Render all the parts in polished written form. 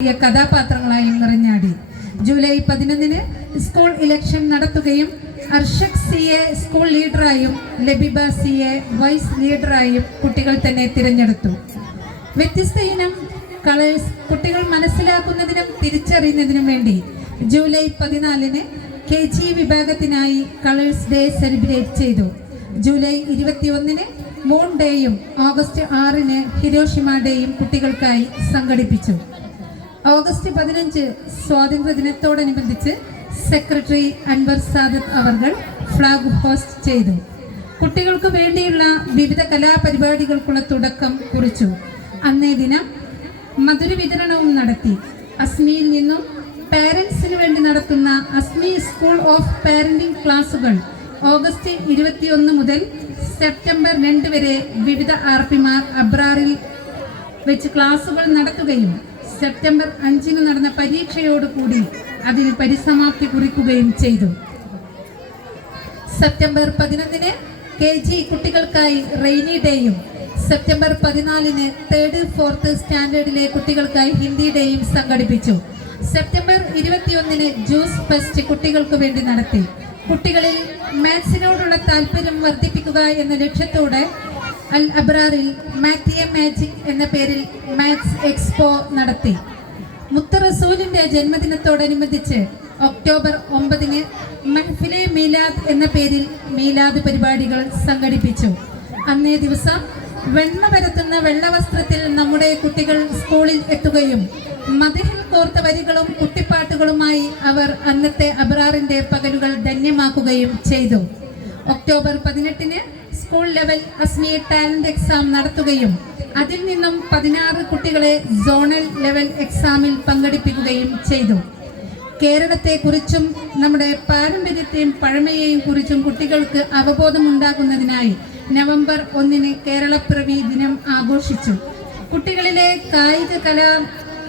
കഥാപാത്രങ്ങളായി നിറഞ്ഞാടി. July 11 school election നടത്തുകയും അർഷക് സിയെ school ലീഡറായും ലബിബ സിയെ വൈസ് ലീഡറായും കുട്ടികൾ തന്നെ തിരഞ്ഞെടുത്തു. വ്യത്യസ്ത ഇനം കളേഴ്സ് കുട്ടികൾ മനസ്സിലാക്കുന്നതിനും തിരിച്ചറിയുന്നതിനും വേണ്ടി ജൂലൈ 14 KG വിഭാഗത്തിനായി കളേഴ്സ് ഡേ സെലിബ്രേറ്റ് ചെയ്തു. ജൂലൈ 21 മൂൺ ഡേയും ഓഗസ്റ്റ് 6 ഹിരോഷിമ ഡേയും കുട്ടികൾക്കായി സംഘടിപ്പിച്ചു. ഓഗസ്റ്റ് 15 സ്വാതന്ത്ര്യ ദിനത്തോടനുബന്ധിച്ച് സെക്രട്ടറി അൻവർ സാദത്ത് അവർ ഫ്ലാഗ് ഹോസ്റ്റ് ചെയ്തു. കുട്ടികൾക്ക് വേണ്ടിയുള്ള വിവിധ കലാപരിപാടികൾക്കുള്ള തുടക്കം കുറിച്ചു. അന്നേ ദിനം മധുര വിതരണവും നടത്തി. അസ്മിയിൽ നിന്നും പാരൻസിന് വേണ്ടി നടത്തുന്ന അസ്മി സ്കൂൾ ഓഫ് പാരന്റിംഗ് ക്ലാസുകൾ ഓഗസ്റ്റ് 21 മുതൽ സെപ്റ്റംബർ 2 വരെ വിവിധ ആർപിമാർ അബ്രാറിൽ വെച്ച് ക്ലാസുകൾ നടത്തുകയും സെപ്റ്റംബർ 5 നടന്ന പരീക്ഷയോടുകൂടി അതിന് പരിസമാപ്തി കുറിക്കുകയും ചെയ്തു. സെപ്റ്റംബർ 11 KG കുട്ടികൾക്കായി റെയിനി ഡേയും സെപ്റ്റംബർ 14 3rd 4th സ്റ്റാൻഡേർഡിലെ കുട്ടികൾക്കായി ഹിന്ദി ഡേയും സംഘടിപ്പിച്ചു. സെപ്റ്റംബർ 21 ജ്യൂസ് ഫെസ്റ്റ് കുട്ടികൾക്ക് വേണ്ടി നടത്തി. കുട്ടികളിൽ മാത്സിനോടുള്ള താല്പര്യം വർദ്ധിപ്പിക്കുക എന്ന ലക്ഷ്യത്തോടെ അൽ അബ്രാറിൽ മാറ്റിയ മാജിക് എന്ന പേരിൽ മാത്സ് എക്സ്പോ നടത്തി. മുത്ത് റസൂലിന്റെ ജന്മദിനത്തോടനുബന്ധിച്ച് ഒക്ടോബർ 9 മഹ്ഫിലെ മീലാദ് എന്ന പേരിൽ മീലാദ് പരിപാടികൾ സംഘടിപ്പിച്ചു. അന്നേ ദിവസം വെണ്ണ പരത്തുന്ന വെള്ളവസ്ത്രത്തിൽ നമ്മുടെ കുട്ടികൾ സ്കൂളിൽ എത്തുകയും മദഹിൽ കോർത്ത വരികളും കുട്ടിപ്പാട്ടുകളുമായി അവർ അന്നത്തെ അബ്രാറിന്റെ പകലുകൾ ധന്യമാക്കുകയും ചെയ്തു. October 18 school level Asmi talent exam നടത്തുകയും അതിൽ നിന്നും 16 കുട്ടികളെ സോണൽ ലെവൽ എക്സാമിൽ പങ്കെടുപ്പിക്കുകയും ചെയ്തു. കേരളത്തെക്കുറിച്ചും നമ്മുടെ പാരമ്പര്യത്തെയും പഴമയെയും കുറിച്ചും കുട്ടികൾക്ക് അവബോധമുണ്ടാകുന്നതിനായി നവംബർ 1 കേരളപ്പിറവി ദിനം ആഘോഷിച്ചു. കുട്ടികളിലെ കായിക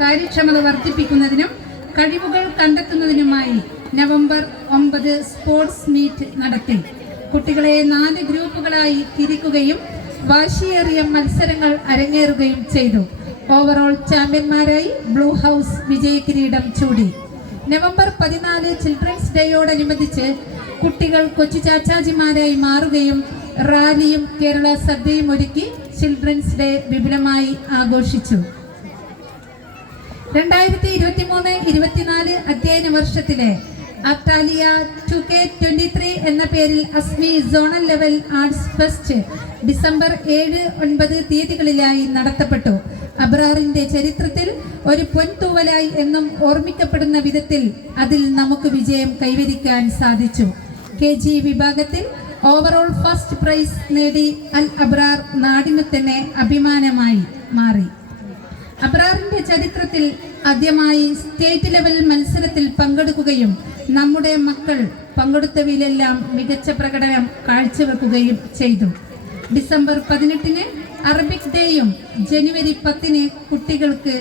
കാര്യക്ഷമത വർദ്ധിപ്പിക്കുന്നതിനും കഴിവുകൾ കണ്ടെത്തുന്നതിനുമായി നവംബർ 9 സ്പോർട്സ് മീറ്റ് നടത്തി. കുട്ടികളെ 4 ഗ്രൂപ്പുകളായി തിരിക്കുകയും വാശിയേറിയ മത്സരങ്ങൾ അരങ്ങേറുകയും ചെയ്തു. ഓവറോൾ ചാമ്പ്യന്മാരായി ബ്ലൂ ഹൗസ് വിജയകിരീടം ചൂടി. നവംബർ 14 ചിൽഡ്രൻസ് ഡേയോടനുബന്ധിച്ച് കുട്ടികൾ കൊച്ചു ചാച്ചാജിമാരായി മാറുകയും റാലിയും കേരള സദ്യയും ഒരുക്കി ചിൽഡ്രൻസ് ഡേ വിപുലമായി ആഘോഷിച്ചു. 2023-24 അധ്യയന വർഷത്തിലെ അത്താലിയ 2K23 എന്ന പേരിൽ Asmi zonal level arts fest December 7-9 തീയതികളിലായി നടത്തപ്പെട്ടു. അബ്രാറിന്റെ ചരിത്രത്തിൽ ഒരു പൊൻതൂവലായി എന്നും ഓർമ്മിക്കപ്പെടുന്ന വിധത്തിൽ അതിൽ നമുക്ക് വിജയം കൈവരിക്കാൻ സാധിച്ചു. KG വിഭാഗത്തിൽ ഓവറോൾ ഫസ്റ്റ് പ്രൈസ് നേടി അൽ അബ്രാർ നാടിനു തന്നെ അഭിമാനമായി മാറി. അബ്രാറിന്റെ ചരിത്രത്തിൽ ആദ്യമായി സ്റ്റേറ്റ് ലെവൽ മത്സരത്തിൽ പങ്കെടുക്കുകയും നമ്മുടെ മക്കൾ പങ്കെടുത്തവയിലെല്ലാം മികച്ച പ്രകടനം കാഴ്ചവെക്കുകയും ചെയ്തു. ഡിസംബർ 18 അറബിക് ഡേയും ജനുവരി 10 കുട്ടികൾക്ക്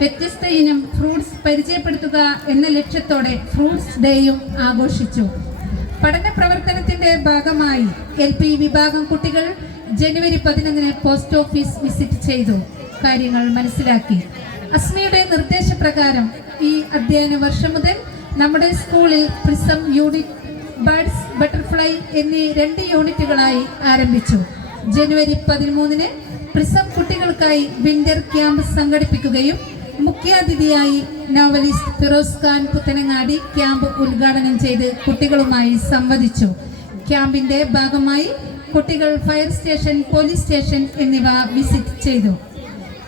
വ്യത്യസ്ത ഇനം ഫ്രൂട്ട്സ് പരിചയപ്പെടുത്തുക എന്ന ലക്ഷ്യത്തോടെ ഫ്രൂട്ട്സ് ഡേയും ആഘോഷിച്ചു. പഠന പ്രവർത്തനത്തിന്റെ ഭാഗമായി LP വിഭാഗം കുട്ടികൾ ജനുവരി 11 പോസ്റ്റ് ഓഫീസ് വിസിറ്റ് ചെയ്തു. കാര്യങ്ങൾ മനസ്സിലാക്കി. അസ്മിയുടെ നിർദ്ദേശപ്രകാരം ഈ അധ്യയന വർഷം മുതൽ നമ്മുടെ സ്കൂളിൽ പ്രിസം യൂണിറ്റ്, ബേർഡ്സ്, ബട്ടർഫ്ലൈ എന്നീ 2 യൂണിറ്റുകളായി ആരംഭിച്ചു. ജനുവരി 13 പ്രിസം കുട്ടികൾക്കായി വിന്റർ ക്യാമ്പ് സംഘടിപ്പിക്കുകയും മുഖ്യാതിഥിയായി നോവലിസ്റ്റ് ഫിറോസ് ഖാൻ പുത്തനങ്ങാടി ക്യാമ്പ് ഉദ്ഘാടനം ചെയ്ത് കുട്ടികളുമായി സംവദിച്ചു. ക്യാമ്പിന്റെ ഭാഗമായി കുട്ടികൾ ഫയർ സ്റ്റേഷൻ, പോലീസ് സ്റ്റേഷൻ എന്നിവ വിസിറ്റ് ചെയ്തു.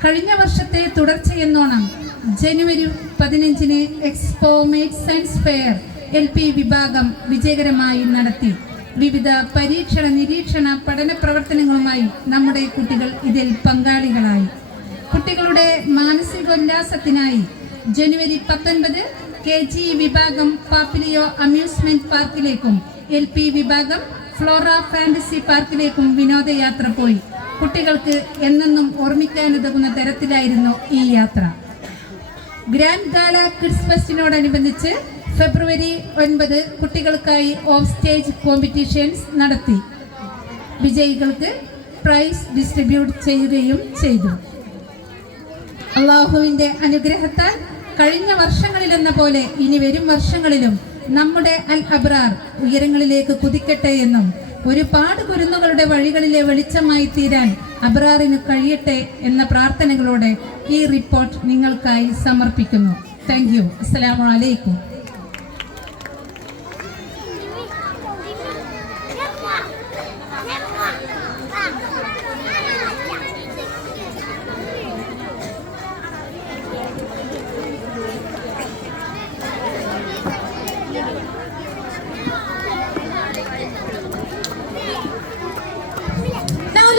കഴിഞ്ഞ വർഷത്തെ തുടർച്ചയെന്നോണം ജനുവരി 15 expo made science fair LP വിഭാഗം വിജയകരമായി നടത്തി. വിവിധ പരീക്ഷണ, നിരീക്ഷണ, പഠന പ്രവർത്തനങ്ങളുമായി നമ്മുടെ കുട്ടികൾ ഇതിൽ പങ്കാളികളായി. കുട്ടികളുടെ മാനസികോല്ലാസത്തിനായി ജനുവരി 19 KG വിഭാഗം പാപ്പിലിയോ അമ്യൂസ്മെന്റ് പാർക്കിലേക്കും LP വിഭാഗം ഫ്ലോറ ഫാന്റസി പാർക്കിലേക്കും വിനോദയാത്ര പോയി. കുട്ടികൾക്ക് എന്നെന്നും ഓർമ്മിക്കാനുതകുന്ന തരത്തിലായിരുന്നു ഈ യാത്ര. ഗ്രാൻഡ് ഗാല കിഡ്സ് ഫെസ്റ്റിനോടനുബന്ധിച്ച് ഫെബ്രുവരി 9 കുട്ടികൾക്കായി ഓഫ് സ്റ്റേജ് കോമ്പറ്റീഷൻസ് നടത്തി. വിജയികൾക്ക് പ്രൈസ് ഡിസ്ട്രിബ്യൂട്ട് ചെയ്യുകയും ചെയ്തു. അള്ളാഹുവിന്റെ അനുഗ്രഹത്താൽ കഴിഞ്ഞ വർഷങ്ങളിലെന്ന പോലെ ഇനി വരും വർഷങ്ങളിലും നമ്മുടെ അൽ അബ്രാർ ഉയരങ്ങളിലേക്ക് കുതിക്കട്ടെ എന്നും ഒരുപാട് കുരുന്നുകളുടെ വഴികളിലെ വെളിച്ചമായി തീരാൻ അബ്രാറിന് കഴിയട്ടെ എന്ന പ്രാർത്ഥനകളോടെ ഈ റിപ്പോർട്ട് നിങ്ങൾക്കായി സമർപ്പിക്കുന്നു. Thank you. അസ്സലാമു അലൈക്കും.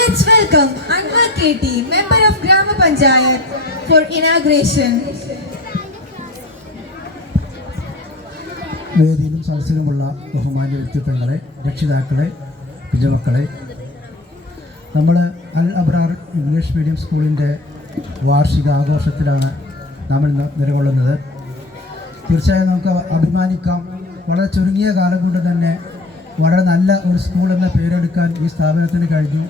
Let's welcome Anwar KT, member of Grama Panchayat, for inauguration. വേദിയിലും സദസ്സിലുമുള്ള ബഹുമാന്യ വ്യക്തിത്വങ്ങളെ, രക്ഷിതാക്കളെ, കുഞ്ഞുമക്കളെ, നമ്മൾ അൽ അബ്രാർ ഇംഗ്ലീഷ് മീഡിയം സ്കൂളിൻ്റെ വാർഷിക ആഘോഷത്തിലാണ് നാം ഇന്ന് നിലകൊള്ളുന്നത്. തീർച്ചയായും നമുക്ക് അഭിമാനിക്കാം. വളരെ ചുരുങ്ങിയ കാലം കൊണ്ട് തന്നെ വളരെ നല്ല ഒരു സ്കൂൾ എന്ന പേരെടുക്കാൻ ഈ സ്ഥാപനത്തിന് കഴിഞ്ഞു.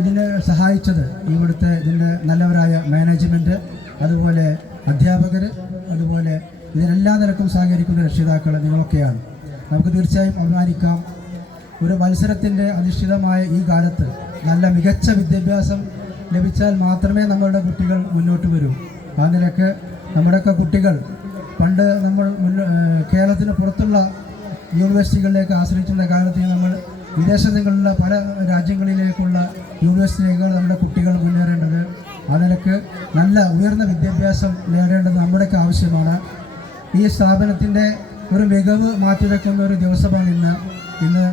ഇതിനെ സഹായിച്ചത് ഇവിടുത്തെ ഇതിൻ്റെ നല്ലവരായ മാനേജ്മെൻറ്റ്, അതുപോലെ അധ്യാപകർ, അതുപോലെ ഇതിനെല്ലാ നിലക്കും സഹകരിക്കുന്ന രക്ഷിതാക്കൾ നിങ്ങളൊക്കെയാണ്. നമുക്ക് തീർച്ചയായും അഭിമാനിക്കാം. ഒരു മത്സരത്തിൻ്റെ അധിഷ്ഠിതമായ ഈ കാലത്ത് നല്ല മികച്ച വിദ്യാഭ്യാസം ലഭിച്ചാൽ മാത്രമേ നമ്മളുടെ കുട്ടികൾ മുന്നോട്ട് വരൂ. ആ നിലക്ക് നമ്മുടെയൊക്കെ കുട്ടികൾ പണ്ട് നമ്മൾ കേരളത്തിന് പുറത്തുള്ള യൂണിവേഴ്സിറ്റികളിലേക്ക് ആശ്രയിച്ചുള്ള കാലത്ത് നമ്മൾ വിദേശങ്ങളിലുള്ള പല രാജ്യങ്ങളിലേക്കുള്ള യൂണിവേഴ്സിറ്റികൾ നമ്മുടെ കുട്ടികൾ മുന്നേറേണ്ടത്. ആ നിലക്ക് നല്ല ഉയർന്ന വിദ്യാഭ്യാസം നേടേണ്ടത് നമ്മുടെയൊക്കെ ആവശ്യമാണ്. ഈ സ്ഥാപനത്തിൻ്റെ ഒരു മികവ് മാറ്റിവെക്കുന്ന ഒരു ദിവസമാണ് ഇന്ന്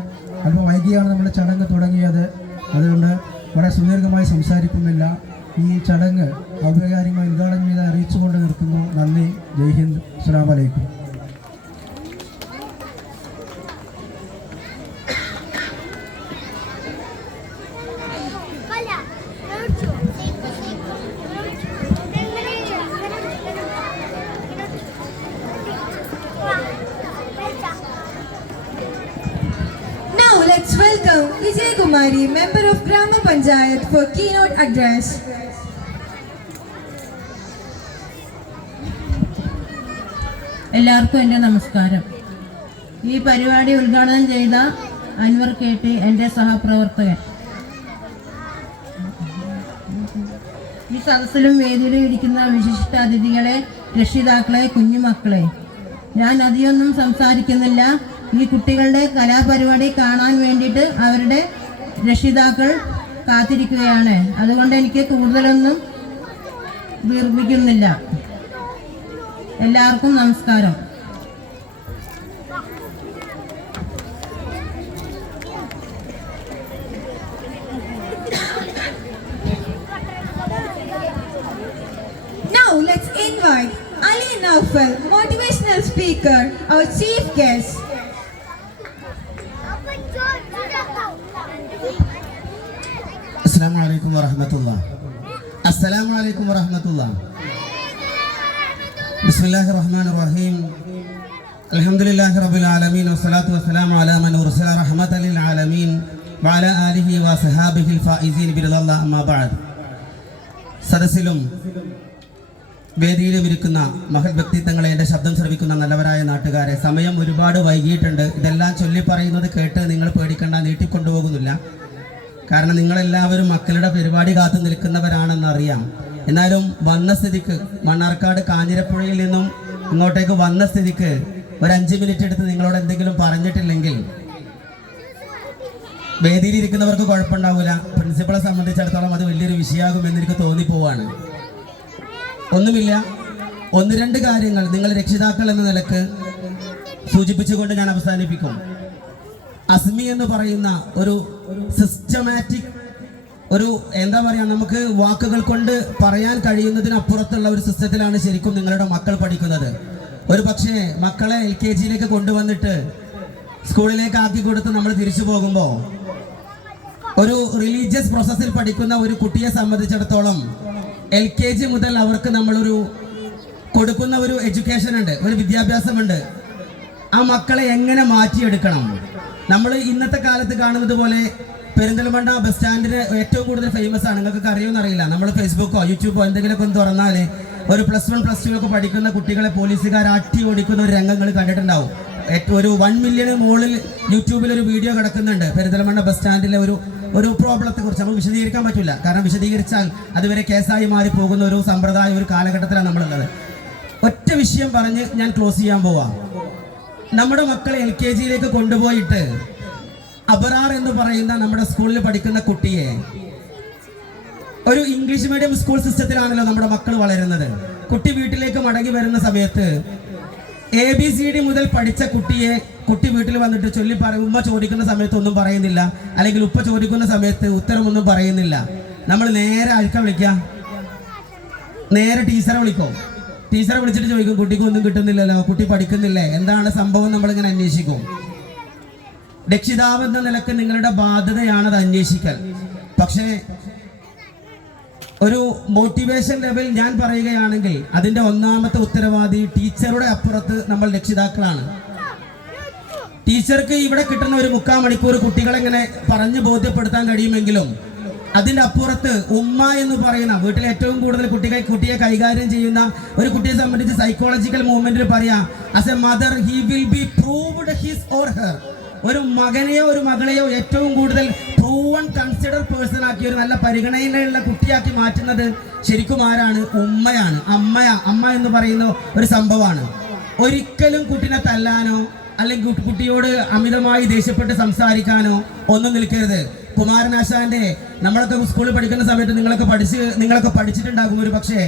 അല്പം വൈകിയാണ് നമ്മൾ ചടങ്ങ് തുടങ്ങിയത്. അതുകൊണ്ട് വളരെ സുദീർഘമായി സംസാരിക്കുന്നില്ല. ഈ ചടങ്ങ് ഔപചാരികമായി ഉദ്ഘാടനം ചെയ്ത് അറിയിച്ചുകൊണ്ട് നിർത്തുന്നു. നന്ദി. ജയ് ഹിന്ദ്. അസ്സലാമു അലൈക്കും. Let's welcome Vijay Kumari, member of Grama Panchayat, for keynote address. എല്ലാവർക്കും എൻ്റെ നമസ്കാരം. ഈ പരിപാടി ഉദ്ഘാടനം ചെയ്ത അൻവർ KT, എൻ്റെ സഹപ്രവർത്തകൻ, ഈ സദസ്സിലും വേദിയിലും ഇരിക്കുന്ന വിശിഷ്ട അതിഥികളെ, രക്ഷിതാക്കളെ, കുഞ്ഞുമക്കളെ, ഞാൻ അധികമൊന്നും സംസാരിക്കുന്നില്ല. ഈ കുട്ടികളുടെ കലാപരിപാടി കാണാൻ വേണ്ടിയിട്ട് അവരുടെ രക്ഷിതാക്കൾ കാത്തിരിക്കുകയാണ്. അതുകൊണ്ട് എനിക്ക് കൂടുതലൊന്നും ദീർഘിപ്പിക്കുന്നില്ല. എല്ലാവർക്കും നമസ്കാരം. Now let's invite Ali Naufal, motivational speaker, our chief guest. Assalamu alaikum warahmatullah. Assalamu alaikum warahmatullah. Bismillahirrahmanirrahim. Alhamdulillahi rabbil alamin wassalatu wassalamu ala man ursila rahmatan lil alamin wa ala alihi wa sahbihi al-faizin bi ridallah amma ba'd. സദസ്സിലും വേദിയിലും ഇരിക്കുന്ന മഹത് വ്യക്തിത്വങ്ങളെ, എൻ്റെ ശബ്ദം ശ്രവിക്കുന്ന നല്ലവരായ നാട്ടുകാരെ, സമയം ഒരുപാട് വൈകിയിട്ടുണ്ട്. ഇതെല്ലാം ചൊല്ലി പറയുന്നത് കേട്ട് നിങ്ങൾ പേടിക്കേണ്ട, നീട്ടിക്കൊണ്ടുപോകുന്നില്ല. കാരണം നിങ്ങളെല്ലാവരും മക്കളുടെ പരിപാടി കാത്തു നിൽക്കുന്നവരാണെന്നറിയാം. എന്നാലും വന്ന സ്ഥിതിക്ക്, മണ്ണാർക്കാട് കാഞ്ഞിരപ്പുഴയിൽ നിന്നും ഇങ്ങോട്ടേക്ക് വന്ന സ്ഥിതിക്ക് ഒരു 5 മിനിറ്റ് എടുത്ത് നിങ്ങളോട് എന്തെങ്കിലും പറഞ്ഞിട്ടില്ലെങ്കിൽ വേദിയിലിരിക്കുന്നവർക്ക് കുഴപ്പമുണ്ടാവില്ല. പ്രിൻസിപ്പളെ സംബന്ധിച്ചിടത്തോളം അത് വലിയൊരു വിഷയമാകുമെന്ന് എനിക്ക് തോന്നിപ്പോവാണ്. ഒന്നുമില്ല, 1-2 കാര്യങ്ങൾ നിങ്ങൾ രക്ഷിതാക്കൾ എന്ന നിലക്ക് സൂചിപ്പിച്ചുകൊണ്ട് ഞാൻ അവസാനിപ്പിക്കും. അസ്മി എന്ന് പറയുന്ന ഒരു സിസ്റ്റമാറ്റിക്, ഒരു എന്താ പറയുക, നമുക്ക് വാക്കുകൾ കൊണ്ട് പറയാൻ കഴിയുന്നതിനപ്പുറത്തുള്ള ഒരു സിസ്റ്റത്തിലാണ് ശരിക്കും നിങ്ങളുടെ മക്കൾ പഠിക്കുന്നത്. ഒരു പക്ഷേ മക്കളെ LKG കൊണ്ടുവന്നിട്ട് സ്കൂളിലേക്ക് ആക്കി കൊടുത്ത് നമ്മൾ തിരിച്ചു പോകുമ്പോൾ ഒരു റിലീജിയസ് പ്രോസസ്സിൽ പഠിക്കുന്ന ഒരു കുട്ടിയെ സംബന്ധിച്ചിടത്തോളം LKG മുതൽ അവർക്ക് നമ്മളൊരു കൊടുക്കുന്ന ഒരു എഡ്യൂക്കേഷൻ ഉണ്ട്, ഒരു വിദ്യാഭ്യാസമുണ്ട്. ആ മക്കളെ എങ്ങനെ മാറ്റിയെടുക്കണം. നമ്മൾ ഇന്നത്തെ കാലത്ത് കാണുന്നത് പോലെ പെരിന്തൽമണ്ണ ബസ് സ്റ്റാൻഡിന് ഏറ്റവും കൂടുതൽ ഫേമസ് ആണ്, നിങ്ങൾക്ക് അറിയുമെന്ന് അറിയില്ല. നമ്മൾ ഫേസ്ബുക്കോ യൂട്യൂബോ എന്തെങ്കിലുമൊക്കെ ഒന്ന് തുറന്നാൽ ഒരു +1 +2 ഒക്കെ പഠിക്കുന്ന കുട്ടികളെ പോലീസുകാർ അട്ടി ഓടിക്കുന്ന ഒരു രംഗങ്ങൾ കണ്ടിട്ടുണ്ടാവും. ഒരു 1 മില്യൺ മുകളിൽ യൂട്യൂബിൽ ഒരു വീഡിയോ കിടക്കുന്നുണ്ട്. പെരിന്തൽമണ്ണ ബസ് സ്റ്റാൻഡിലെ ഒരു പ്രോബ്ലത്തെ കുറിച്ച് നമുക്ക് വിശദീകരിക്കാൻ പറ്റില്ല. കാരണം വിശദീകരിച്ചാൽ അതുവരെ കേസായി മാറി പോകുന്ന ഒരു സമ്പ്രദായം, ഒരു കാലഘട്ടത്തിലാണ് നമ്മളുള്ളത്. ഒറ്റ വിഷയം പറഞ്ഞ് ഞാൻ ക്ലോസ് ചെയ്യാൻ പോവാം. നമ്മുടെ മക്കളെ LKG കൊണ്ടുപോയിട്ട് അബറാർ എന്ന് പറയുന്ന നമ്മുടെ സ്കൂളിൽ പഠിക്കുന്ന കുട്ടിയെ, ഒരു ഇംഗ്ലീഷ് മീഡിയം സ്കൂൾ സിസ്റ്റത്തിലാണല്ലോ നമ്മുടെ മക്കൾ വളരുന്നത്. കുട്ടി വീട്ടിലേക്ക് മടങ്ങി വരുന്ന സമയത്ത് ABCD മുതൽ പഠിച്ച കുട്ടി വീട്ടിൽ വന്നിട്ട് ഉമ്മ ചോദിക്കുന്ന സമയത്ത് ഒന്നും പറയുന്നില്ല, അല്ലെങ്കിൽ ഉപ്പ ചോദിക്കുന്ന സമയത്ത് ഉത്തരമൊന്നും പറയുന്നില്ല. നമ്മൾ നേരെ ആൾക്കാർ വിളിക്കാം, നേരെ ടീച്ചറെ വിളിക്കും. ടീച്ചറെ വിളിച്ചിട്ട് ചോദിക്കും, കുട്ടിക്ക് ഒന്നും കിട്ടുന്നില്ലല്ലോ, കുട്ടി പഠിക്കുന്നില്ലേ, എന്താണ് സംഭവം, നമ്മളിങ്ങനെ അന്വേഷിക്കും. രക്ഷിതാവ് എന്ന നിലക്ക് നിങ്ങളുടെ ബാധ്യതയാണത് അന്വേഷിക്കൽ. പക്ഷേ ഒരു മോട്ടിവേഷൻ ലെവൽ ഞാൻ പറയുകയാണെങ്കിൽ അതിന്റെ ഒന്നാമത്തെ ഉത്തരവാദി ടീച്ചറുടെ അപ്പുറത്ത് നമ്മൾ രക്ഷിതാക്കളാണ്. ടീച്ചർക്ക് ഇവിടെ കിട്ടുന്ന ഒരു 3/4 മണിക്കൂർ കുട്ടികളെ ഇങ്ങനെ പറഞ്ഞു ബോധ്യപ്പെടുത്താൻ കഴിയുമെങ്കിലും അതിന്റെ അപ്പുറത്ത് ഉമ്മ എന്ന് പറയുന്ന വീട്ടിൽ ഏറ്റവും കൂടുതൽ കുട്ടിയെ കൈകാര്യം ചെയ്യുന്ന ഒരു കുട്ടിയെ സംബന്ധിച്ച് സൈക്കോളജിക്കൽ മൂവ്മെന്റിൽ പറയാം, as A mother he will be proved his or her. ഒരു മകനെയോ ഒരു മകളെയോ ഏറ്റവും കൂടുതൽ പ്രൂവൺ കൺസിഡർ പേഴ്സൺ ആക്കി ഒരു നല്ല പരിഗണനയുള്ള കുട്ടിയാക്കി മാറ്റുന്നത് ശരിക്കും ആരാണ്? ഉമ്മയാണ്. അമ്മ എന്ന് പറയുന്ന ഒരു സംഭവമാണ്. ഒരിക്കലും കുട്ടിനെ തല്ലാനോ അല്ലെങ്കിൽ കുട്ടിയോട് അമിതമായി ദേഷ്യപ്പെട്ട് സംസാരിക്കാനോ ഒന്നും നിൽക്കരുത്. കുമാരനാശാന്റെ നമ്മളൊക്കെ സ്കൂളിൽ പഠിക്കുന്ന സമയത്ത് നിങ്ങളൊക്കെ പഠിച്ചിട്ടുണ്ടാകും. ഒരു പക്ഷേ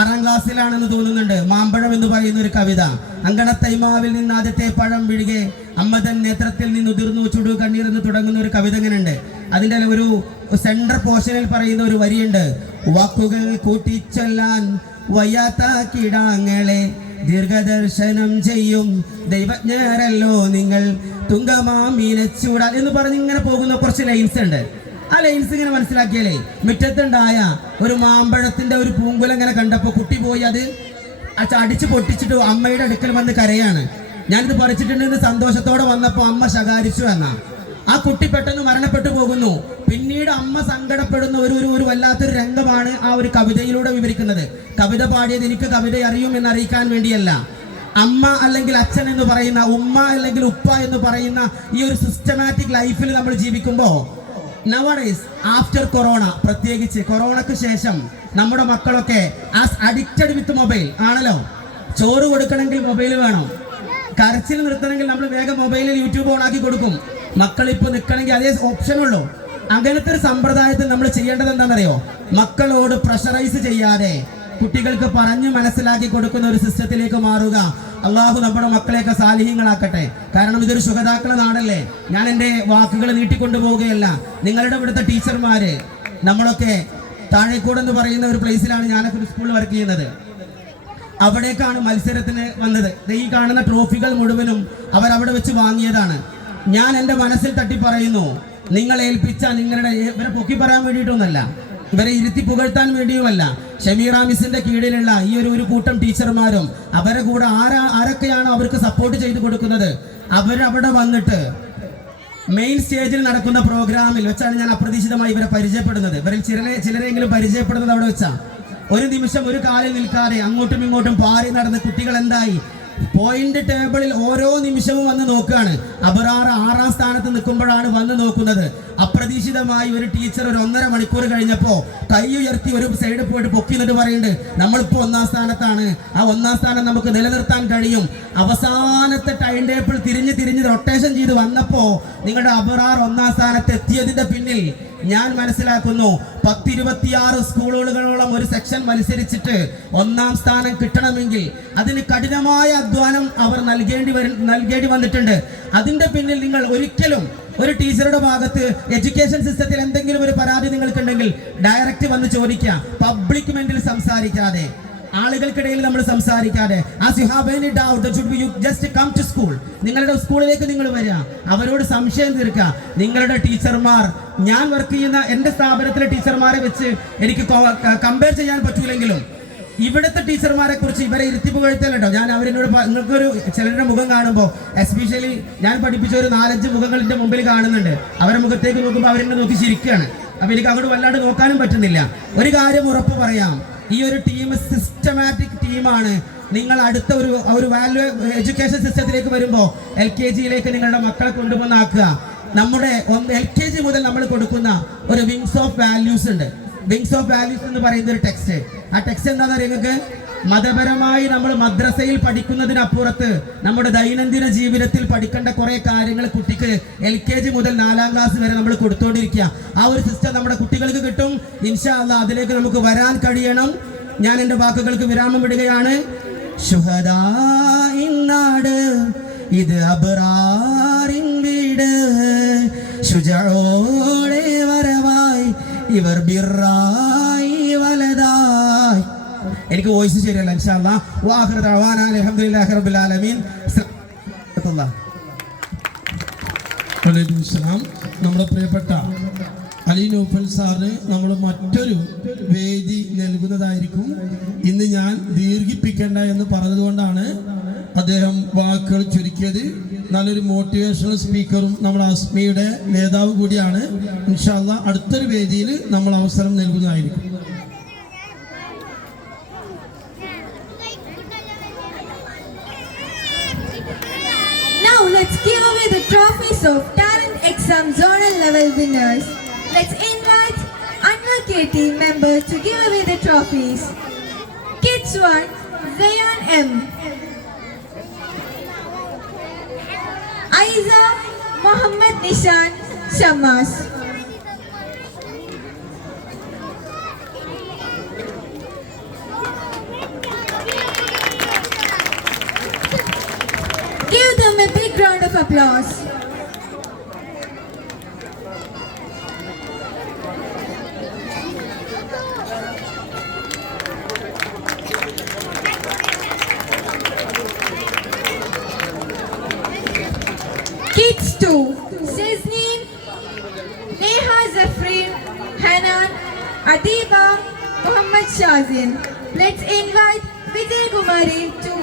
6ാം ക്ലാസ്സിലാണെന്ന് തോന്നുന്നുണ്ട്. മാമ്പഴം എന്ന് പറയുന്ന ഒരു കവിത. അങ്കണത്തൈമാവിൽ നിന്ന് ആദ്യത്തെ പഴം വീഴുകെ അമ്മതൻ നേത്രത്തിൽ നിന്ന് ഉതിർന്നു ചുടു കണ്ണീർ എന്ന് തുടങ്ങുന്ന ഒരു കവിത ഇങ്ങനെയുണ്ട്. അതിൻ്റെ ഒരു സെൻട്രൽ പോർഷനിൽ പറയുന്ന ഒരു വരിയുണ്ട്, വാക്കുകൾ കൂട്ടിച്ചൊല്ലാൻ വയ്യാത്ത കിടാങ്ങളെ ദീർഘദർശനം ചെയ്യും ദൈവജ്ഞരല്ലോ നിങ്ങൾ തുങ്കമാമീനച്ചൂടാൻ എന്ന് പറഞ്ഞ് ഇങ്ങനെ പോകുന്ന കുറച്ച് ലൈൻസ് ഉണ്ട്. ആ ലൈൻസ് ഇങ്ങനെ മനസ്സിലാക്കിയാലേ മുറ്റത്തുണ്ടായ ഒരു മാമ്പഴത്തിന്റെ ഒരു പൂങ്കുല ഇങ്ങനെ കണ്ടപ്പോൾ കുട്ടി പോയി അത് അടിച്ച് പൊട്ടിച്ചിട്ട് അമ്മയുടെ അടുക്കൽ വന്ന് കരയാണ്. ഞാനിത് പറിച്ചിട്ടുണ്ടെന്ന് സന്തോഷത്തോടെ വന്നപ്പോൾ അമ്മ ശകാരിച്ചു എന്നാ. ആ കുട്ടി പെട്ടെന്ന് മരണപ്പെട്ടു പോകുന്നു. പിന്നീട് അമ്മ സങ്കടപ്പെടുന്ന ഒരു വല്ലാത്തൊരു രംഗമാണ് ആ ഒരു കവിതയിലൂടെ വിവരിക്കുന്നത്. കവിത പാടിയത് എനിക്ക് കവിത അറിയും എന്നറിയിക്കാൻ വേണ്ടിയല്ല. അമ്മ അല്ലെങ്കിൽ അച്ഛൻ എന്ന് പറയുന്ന, ഉമ്മ അല്ലെങ്കിൽ ഉപ്പ എന്ന് പറയുന്ന ഈ ഒരു സിസ്റ്റമാറ്റിക് ലൈഫിൽ നമ്മൾ ജീവിക്കുമ്പോൾ നവഡേയ്സ് ആഫ്റ്റർ കൊറോണ, പ്രത്യേകിച്ച് കൊറോണയ്ക്ക് ശേഷം നമ്മുടെ മക്കളൊക്കെ ആസ് അഡിക്റ്റഡ് വിത്ത് മൊബൈൽ ആണല്ലോ. ചോറ് കൊടുക്കണമെങ്കിൽ മൊബൈൽ വേണം, കരച്ചിൽ നിർത്തണമെങ്കിൽ നമ്മൾ വേഗം മൊബൈലിൽ യൂട്യൂബ് ഓണാക്കി കൊടുക്കും. മക്കളിപ്പോൾ നിൽക്കണമെങ്കിൽ അതേ ഓപ്ഷനുള്ളൂ. അങ്ങനത്തെ ഒരു സമ്പ്രദായത്തിൽ നമ്മൾ ചെയ്യേണ്ടത് എന്താണെന്നറിയോ? മക്കളോട് പ്രഷറൈസ് ചെയ്യാതെ കുട്ടികൾക്ക് പറഞ്ഞു മനസ്സിലാക്കി കൊടുക്കുന്ന ഒരു സിസ്റ്റത്തിലേക്ക് മാറുക. അള്ളാഹു നമ്മുടെ മക്കളെയൊക്കെ സാലിഹ്യങ്ങളാക്കട്ടെ. കാരണം ഇതൊരു ശുഹദാക്കളുടെ നാടല്ലേ. ഞാൻ എൻ്റെ വാക്കുകൾ നീട്ടിക്കൊണ്ടുപോവുകയല്ല. നിങ്ങളുടെ ഇവിടുത്തെ ടീച്ചർമാര്, നമ്മളൊക്കെ താഴേക്കൂട് എന്ന് പറയുന്ന ഒരു പ്ലേസിലാണ് ഞാനൊക്കെ ഒരു സ്കൂളിൽ വർക്ക് ചെയ്യുന്നത്. അവിടേക്കാണ് മത്സരത്തിന് വന്നത്. ഈ കാണുന്ന ട്രോഫികൾ മുഴുവനും അവരവിടെ വെച്ച് വാങ്ങിയതാണ്. ഞാൻ എൻ്റെ മനസ്സിൽ തട്ടി പറയുന്നു, നിങ്ങൾ ഏൽപ്പിച്ച ഇവരെ പൊക്കി പറയാൻ വേണ്ടിയിട്ടൊന്നല്ല, ഇവരെ ഇരുത്തി പുകഴ്ത്താൻ വേണ്ടിയുമല്ല. ഷമീറ മിസ്സിന്റെ കീഴിലുള്ള ഈ ഒരു കൂട്ടം ടീച്ചർമാരും അവരെ കൂടെ ആരൊക്കെയാണോ അവർക്ക് സപ്പോർട്ട് ചെയ്ത് കൊടുക്കുന്നത്, അവരവിടെ വന്നിട്ട് മെയിൻ സ്റ്റേജിൽ നടക്കുന്ന പ്രോഗ്രാമിൽ വെച്ചാണ് ഞാൻ അപ്രതീക്ഷിതമായി ഇവരെ പരിചയപ്പെടുന്നത്. ഇവരിൽ ചിലരെങ്കിലും പരിചയപ്പെടുന്നത് അവിടെ വെച്ചാ. ഒരു നിമിഷം ഒരു കാലിൽ നിൽക്കാതെ അങ്ങോട്ടും ഇങ്ങോട്ടും പാറി നടന്ന് കുട്ടികൾ എന്തായി പോയിന്റ് ടേബിളിൽ ഓരോ നിമിഷവും വന്ന് നോക്കുകയാണ്. അബറാർ 6ാം സ്ഥാനത്ത് നിൽക്കുമ്പോഴാണ് വന്ന് നോക്കുന്നത്. അപ്രതീക്ഷിതമായി ഒരു ടീച്ചർ ഒരു 1.5 മണിക്കൂർ കഴിഞ്ഞപ്പോൾ കൈ ഉയർത്തി ഒരു സൈഡിൽ പോയിട്ട് പൊക്കി എന്നിട്ട് പറയുന്നുണ്ട്, നമ്മളിപ്പോൾ 1ാം സ്ഥാനത്താണ്, ആ 1ാം സ്ഥാനം നമുക്ക് നിലനിർത്താൻ കഴിയും. അവസാനത്തെ ടൈം ടേബിൾ തിരിഞ്ഞ് റൊട്ടേഷൻ ചെയ്ത് വന്നപ്പോൾ നിങ്ങളുടെ അബറാർ 1ാം സ്ഥാനത്ത് എത്തിയതിന്റെ പിന്നിൽ ഞാൻ മനസ്സിലാക്കുന്നു 10-26 സ്കൂളുകളോളം ഒരു സെക്ഷൻ മത്സരിച്ചിട്ട് 1ാം സ്ഥാനം കിട്ടണമെങ്കിൽ അതിന് കഠിനമായ അധ്വാനം അവർ നൽകേണ്ടി വന്നിട്ടുണ്ട്. അതിന്റെ പിന്നിൽ നിങ്ങൾ ഒരിക്കലും ഒരു ടീച്ചറുടെ ഭാഗത്ത് എഡ്യൂക്കേഷൻ സിസ്റ്റത്തിൽ എന്തെങ്കിലും ഒരു പരാതി നിങ്ങൾക്കുണ്ടെങ്കിൽ ഡയറക്റ്റ് വന്ന് ചോദിക്കുക. പബ്ലിക് മെന്റിൽ സംസാരിക്കാതെ, ആളുകൾക്കിടയിൽ നമ്മൾ സംസാരിക്കാതെ. As you have any doubt that should be you just come to school. നിങ്ങളുടെ സ്കൂളിലേക്ക് നിങ്ങൾ വരിക, അവരോട് സംശയം തീർക്കുക. നിങ്ങളുടെ ടീച്ചർമാർ, ഞാൻ വർക്ക് ചെയ്യുന്ന എൻ്റെ സ്ഥാപനത്തിലെ ടീച്ചർമാരെ വെച്ച് എനിക്ക് കമ്പയർ ചെയ്യാൻ പറ്റൂലെങ്കിലും ഇവിടുത്തെ ടീച്ചർമാരെ കുറിച്ച് ഇവരെ ഇരുത്തി പുകഴ്ത്തലുണ്ടോ. ഞാൻ അവരോട് നിങ്ങൾക്കൊരു ചിലരുടെ മുഖം കാണുമ്പോൾ, എസ്പെഷ്യലി ഞാൻ പഠിപ്പിച്ച ഒരു 4-5 മുഖങ്ങളുടെ മുമ്പിൽ കാണുന്നുണ്ട്. അവരുടെ മുഖത്തേക്ക് നോക്കുമ്പോൾ അവരെന്നെ നോക്കി ചിരിക്കുകയാണ്. അപ്പൊ എനിക്ക് അങ്ങോട്ട് വല്ലാണ്ട് നോക്കാനും പറ്റുന്നില്ല. ഒരു കാര്യം ഉറപ്പ് പറയാം, ഈ ഒരു ടീം സിസ്റ്റമാറ്റിക് ടീമാണ്. നിങ്ങൾ അടുത്ത ഒരു വാല്യൂ എഡ്യൂക്കേഷൻ സിസ്റ്റത്തിലേക്ക് വരുമ്പോൾ LKG-യിലേക്ക് നിങ്ങളുടെ മക്കളെ കൊണ്ടുവന്നാക്കുക. നമ്മുടെ LKG മുതൽ നമ്മൾ കൊടുക്കുന്ന ഒരു വിങ്സ് ഓഫ് വാല്യൂസ് ഉണ്ട്. വിങ്സ് ഓഫ് വാല്യൂസ് എന്ന് പറയുന്ന ഒരു ടെക്സ്റ്റ്. ആ ടെക്സ്റ്റ് എന്താണെന്ന് അറിയാം നിങ്ങൾക്ക്? മതപരമായി നമ്മൾ മദ്രസയിൽ പഠിക്കുന്നതിനപ്പുറത്ത് നമ്മുടെ ദൈനംദിന ജീവിതത്തിൽ പഠിക്കേണ്ട കുറേ കാര്യങ്ങൾ കുട്ടിക്ക് LKG മുതൽ 4ാം ക്ലാസ് വരെ നമ്മൾ കൊടുത്തുകൊണ്ടിരിക്കുക. ആ ഒരു സിസ്റ്റം നമ്മുടെ കുട്ടികൾക്ക് കിട്ടും. ഇൻഷാ അല്ലാഹ് അതിലേക്ക് നമുക്ക് വരാൻ കഴിയണം. ഞാൻ എൻ്റെ വാക്കുകൾക്ക് വിരാമം വിടുകയാണ്. ശുഹദാഇൻ നാട് ഇത് അബ്റാറിൻ വീട്, ശുജാഓടെ വരവായി ഇവർ ബിറായി വലതായി. എനിക്ക് വോയിസ് ശരിയല്ല. ഇൻഷാ അല്ലാഹ് വആഖിറു ദഅവാനാ അൽഹംദുലില്ലാഹി റബ്ബിൽ ആലമീൻ. വലൈക്കും സലാം. നമ്മുടെ പ്രിയപ്പെട്ട അലി നൗഫൽ സാറിന് നമ്മൾ മറ്റൊരു വേദി നൽകുന്നതായിരിക്കും. ഇന്ന് ഞാൻ ദീർഘിപ്പിക്കേണ്ട എന്ന് പറഞ്ഞതുകൊണ്ടാണ് അദ്ദേഹം വാക്കുകൾ ചുരുക്കിയത്. നല്ലൊരു മോട്ടിവേഷണൽ സ്പീക്കറും നമ്മുടെ അസ്മിയുടെ നേതാവ് കൂടിയാണ്. ഇൻഷാ അല്ലാഹ് അടുത്തൊരു വേദിയിൽ നമ്മൾ അവസരം നൽകുന്നതായിരിക്കും. Now let's give away the trophies of Talent Exam Zonal Level winners. Let's invite Anwar KT members to give away the trophies. Kids 1, Zayan M. Aiza Mohammed Nishan Shamas. Give them a big round of applause. Kids 2, Sizneen, Neha Zafrin, Hanan, Adiba, Muhammad Shazin. Let's invite Vijay Kumari to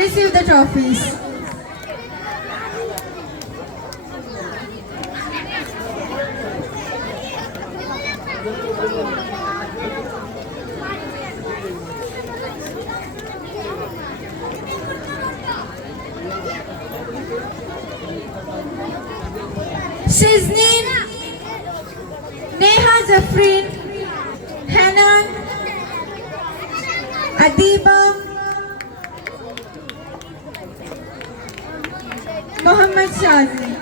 receive the trophies. Sizneen, Neha Zafrin, Hanan, Adiba, Muhammad Shazin.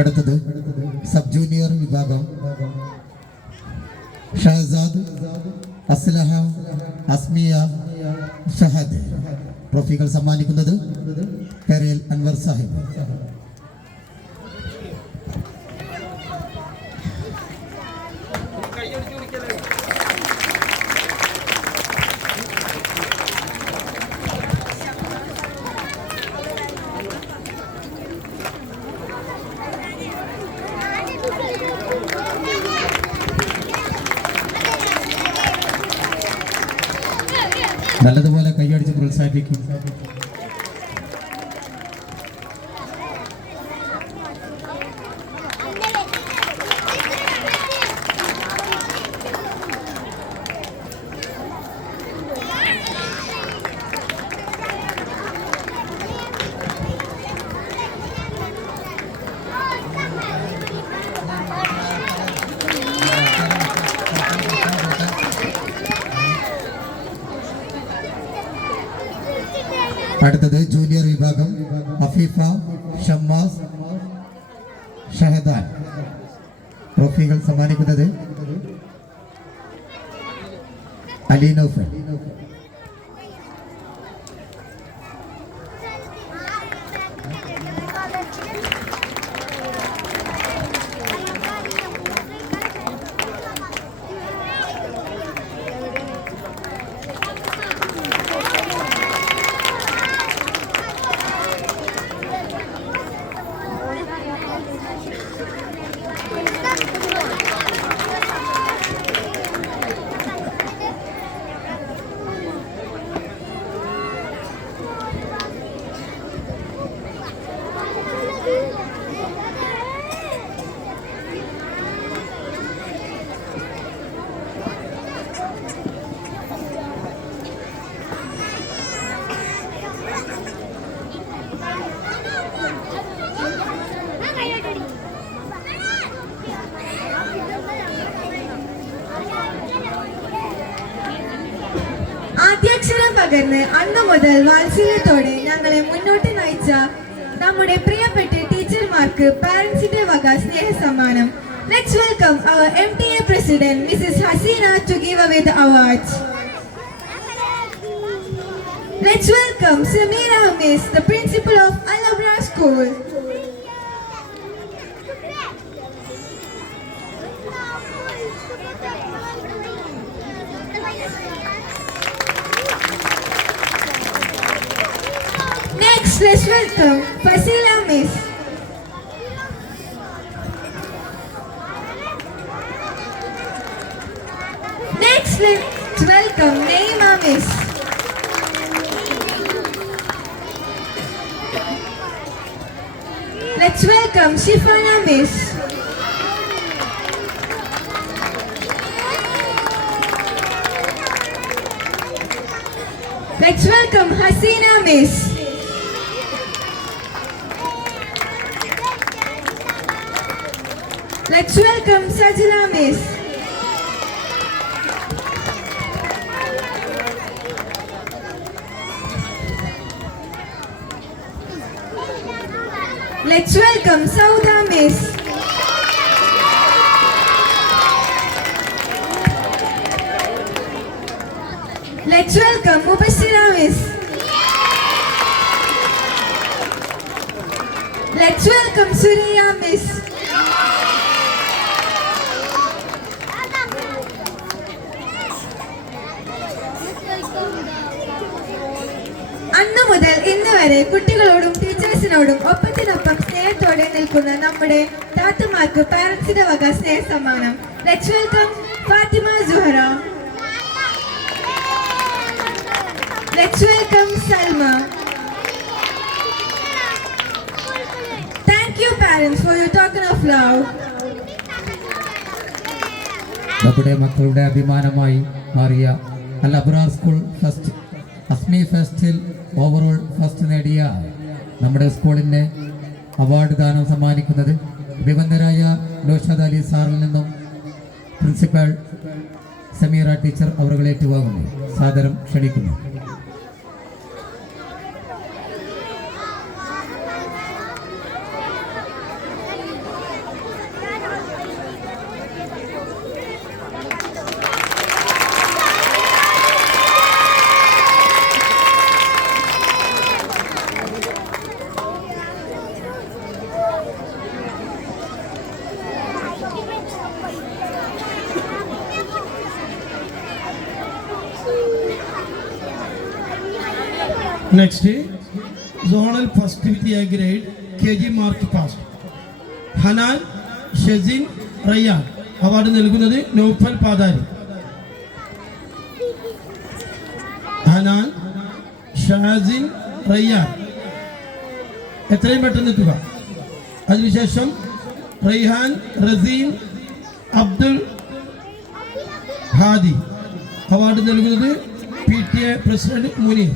അടുത്തത് sub junior വിഭാഗം ഷഹസാദ്, അസ്ലഹ, അസ്മിയ, ഷഹദ്. ട്രോഫികൾ സമ്മാനിക്കുന്നത് പെരേൽ അൻവർ സാഹിബ്. നല്ലതുപോലെ കൈയടിച്ച് പ്രോത്സാഹിപ്പിക്കും. അടുത്തത് junior വിഭാഗം അഫീഫ, ഷമ്മാസ്, ഷഹദാൻ. ട്രോഫികൾ സമ്മാനിക്കുന്നത് അലി നൗഫൽ. പകർന്ന് അന്നു മുതൽ വാത്സല്യത്തോടെ ഞങ്ങളെ മുന്നോട്ട് നയിച്ച നമ്മുടെ പ്രിയപ്പെട്ട ടീച്ചർമാർക്ക് പാരന്റ്സിന്റെ വക സ്നേഹ സമ്മാനം. Let's welcome our MTA President, Mrs. Hasina, to give away the awards. Let's welcome Samira Miss, the principal of Al Abrar School. Next, let's welcome Fasila Miss. Next, let's welcome Naima Miss. Let's welcome Shifana Miss. Let's welcome Hasina Miss. Let's welcome Sajila Miss. Let's welcome Sauda Miss. Let's welcome Mubashira Miss. Let's welcome Surya Miss. അന്നു മുതൽ ഇന്ന് വരെ കുട്ടികളോടും ടീച്ചേഴ്സിനോടും ഒപ്പത്തിനൊപ്പം സ്നേഹത്തോടെ നിൽക്കുന്ന നമ്മുടെ താത്തമാർക്ക് പാരന്റ്സിന്റെ വക സ്നേഹ സമ്മാനം. Let's welcome Fathima Suhara. Let's welcome Salma. Thank you parents for your token of love. നമ്മുടെ മക്കളുടെ അഭിമാനമായി മാറിയ അൽ അബ്റാർ സ്കൂൾ ഫസ്റ്റ് അസ്മി ഫെസ്റ്റിൽ ഓവറോൾ ഫസ്റ്റ് നേടിയ നമ്മുടെ സ്കൂളിൻ്റെ അവാർഡ് ദാനം സമ്മാനിക്കുന്നത് അഭിമന്യരായ നൗഷാദ് അലി സാറിൽ നിന്നും പ്രിൻസിപ്പൽ സമീറ ടീച്ചർ അവരുടെ ഏറ്റുവാങ്ങുന്നു. സാദരം ക്ഷണിക്കുന്നു. Next, zonal first with A grade, KG mark passed. Hanan Shazin Rayyan, award നൽകുന്നത് നൗഫൽ പാതാരി. ഹനാൻ ഷാസിൻ റയ്യാൻ, എത്രയും പെട്ടെന്ന് എത്തുക. അതിനുശേഷം റൈഹാൻ റസീൻ അബ്ദുൽ ഹാദി, അവാർഡ് നൽകുന്നത് PTA പ്രസിഡന്റ് മുനീർ.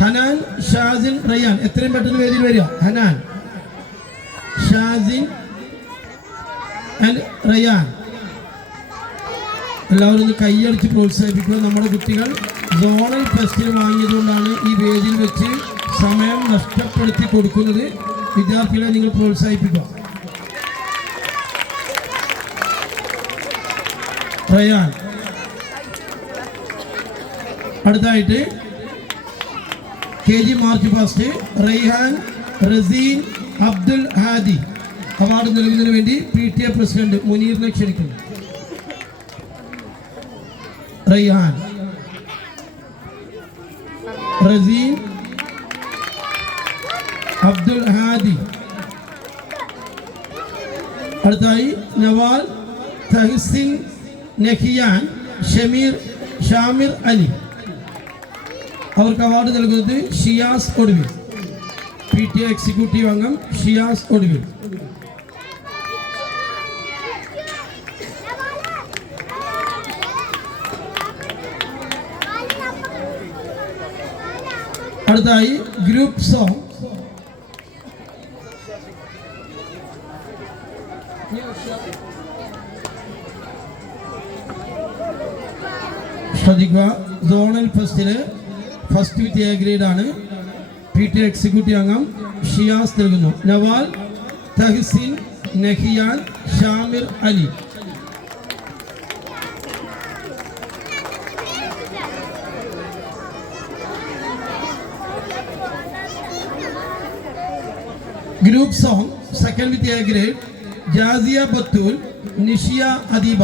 ഹനാൻ ഷാസിൻ റയ്യാൻ, എത്രയും പെട്ടെന്ന് വേദിയിൽ വരിക. ഹനാൻ ഷാസിൻ ആൻഡ് റയ്യാൻ, എല്ലാവരും ഒന്ന് കൈയടിച്ച് പ്രോത്സാഹിപ്പിക്കുക. നമ്മുടെ കുട്ടികൾ സോണൽ ഫെസ്റ്റിൽ വാങ്ങിയതുകൊണ്ടാണ് ഈ വേദിയിൽ വെച്ച് സമയം നഷ്ടപ്പെടുത്തി കൊടുക്കുന്നത്. വിദ്യാർത്ഥികളെ നിങ്ങൾ പ്രോത്സാഹിപ്പിക്കുക. റയ്യാൻ. അടുത്തായിട്ട് KG March fast Raihan Razeen Abdul Hadi, award നൽകുന്നതിന് വേണ്ടി PTA പ്രസിഡന്റ് മുനീറിനെ ക്ഷണിക്കുന്നു. റൈഹാൻ റസീൻ അബ്ദുൽ ഹാദി. അടുത്തായി നവാൽ തഹസിൻ നഖിയാൻ ഷാമിർ അലി, അവർക്ക് അവാർഡ് നൽകുന്നത് ഷിയാസ് ഒടുവിൽ, PTA എക്സിക്യൂട്ടീവ് അംഗം ഷിയാസ് ഒടുവിൽ. അടുത്തായി ഗ്രൂപ്പ് സോങ് ശ്രദ്ധിക്കുക. സോണൽ ഫസ്റ്റില് ഫസ്റ്റ് വിത്ത് എ ഗ്രേഡ് ആണ്. PT എക്സിക്യൂട്ടീവ് അംഗം ഷിയാസ് നൽകുന്നു. Naval, Tahsin, Nahiyan, Shamir Ali. Group song second with A grade Jasiya Bathool, Nishiya Adeeba.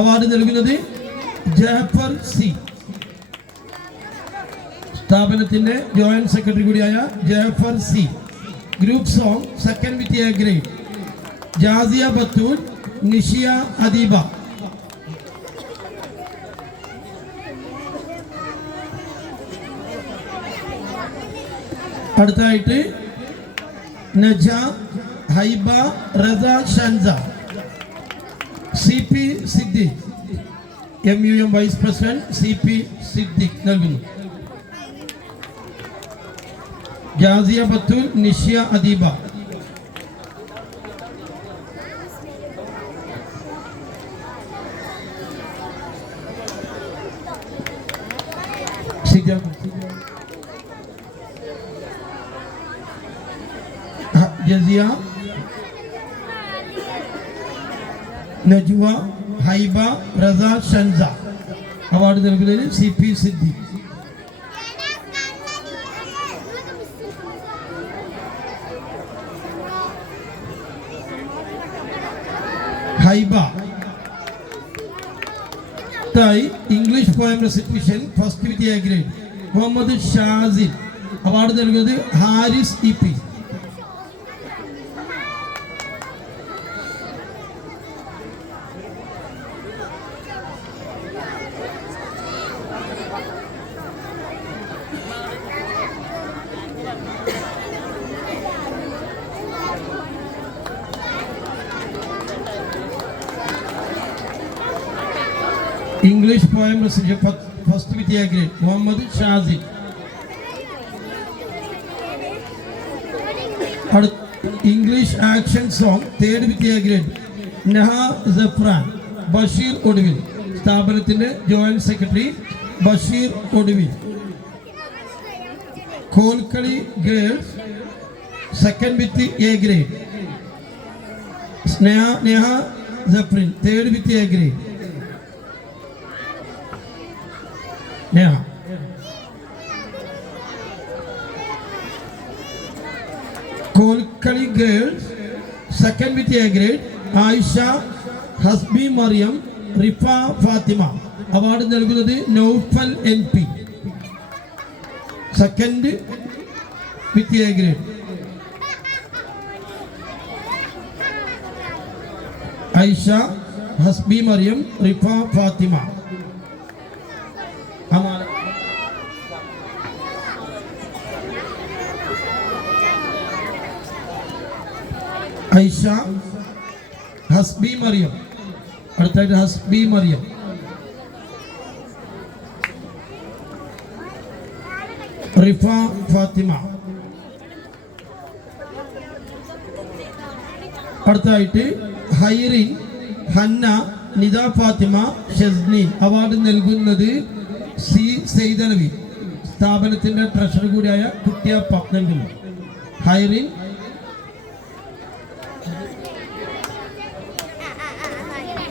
Award നൽകുന്നത് ജാഫർ സി. സ്ഥാപനത്തിന്റെ ജോയിന്റ് സെക്രട്ടറി കൂടിയായ Jafar C. Group song second with A grade Jasiya Bathool, Nishiya Adeeba. അടുത്തായിട്ട് Naja, Haiba, Rasa, Shansa. CP Siddique, MUM vice president CP Siddique നൽകുന്നു. ജാസിയ ബത്തൂൽ, നിഷിയ അദീബ. ജസിയ, നജുവ, ഹൈബ, റസ, ഷൻസ. അവാർഡ് നൽകുന്നതിന് CP Siddique. Haiba. English poem recitation first with A grade Muhammad Shasil. Award നൽകുന്നത് Haris EP. English poem recitation first with A grade Muhammad Shasil. English action song third with A grade Naha Safran, Basheer Oduvil. സ്ഥാപനത്തിന്റെ joint secretary Basheer Oduvil. Kolkali girls second with A grade Neha Safrin, third with A grade Neha. Kolkali girls second with A grade Ayisha, Hasbi Mariyam, Rifa Fathima. Award നൽകുന്നത് Naufal NP, second with A grade. Ayisha, Hasbi Mariyam, Rifa Fathima. Aisha, ഹസ്ബി മറിയം. അടുത്തായിട്ട് ഹസ്ബി മറിയം. റിഫ ഫാത്തിമ. അടുത്തായിട്ട് ഹൈറിൻ, Hannah, Nida Fathima, ഷസ്നീൻ. Award നൽകുന്നത് C സെയ്ദനവി. സ്ഥാപനത്തിന്റെ treasurer കൂടിയായ കുട്ടിയപ്പ നൽകുന്നു. ഹൈറിൻ,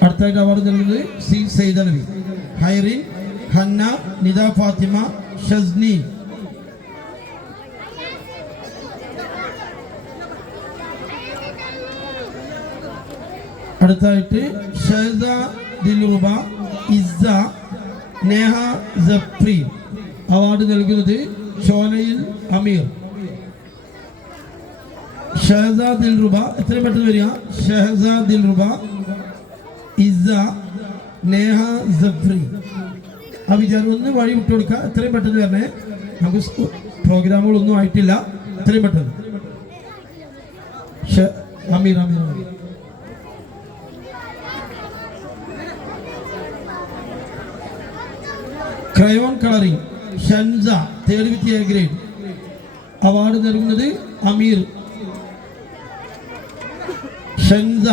അടുത്തായിട്ട് അവാർഡ് നൽകുന്നത് C സെയ്ദനവി. ഹൈറിൻ, ഹന്ന, നിദ ഫാത്തിമ, ഷസ്നീൻ. അടുത്തായിട്ട് ഷഹസ ദിൽറുബ, ഇസ്സ, നേഹ സഫ്രി. അവാർഡ് നൽകുന്നത് ഷോലയിൽ അമീർ. ഷഹസ ദിൽറുബ, എത്രയും പെട്ടെന്ന് വരിക. ഷഹസ ദിൽറുബ, ഇസ്സ, നേഹ സഫ്രി. ആ വിചാരം ഒന്ന് വഴി വിട്ടു കൊടുക്കുക. എത്രയും പെട്ടെന്ന് വരണേ. നമുക്ക് പ്രോഗ്രാമുകളൊന്നും ആയിട്ടില്ല. എത്രയും പെട്ടെന്ന്. Ameer Ameer Ameer. Crayon colouring Shansa, third with A grade. Award നൽകുന്നത് അമീർ. ഷൻസ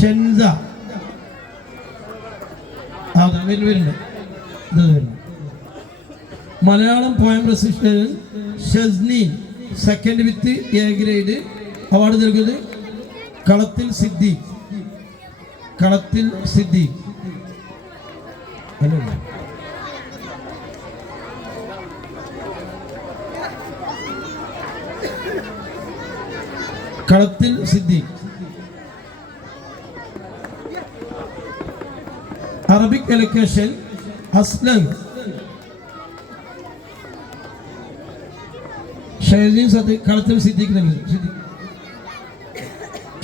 ഷൻസ അമീർ വരുന്നുണ്ട്. Malayalam poem recitation Shasneen second with A grade award നൽകുന്നത് കളത്തിൽ സിദ്ദീഖ്. കളത്തിൽ സിദ്ദീഖ് കളത്തിൽ സിദ്ദീഖ്. അറബിക് എലക്കേഷൻ അസ്ലം ഷഹീദ്ദീൻ കളത്തിൽ സിദ്ദീഖ് നൽകുന്നു.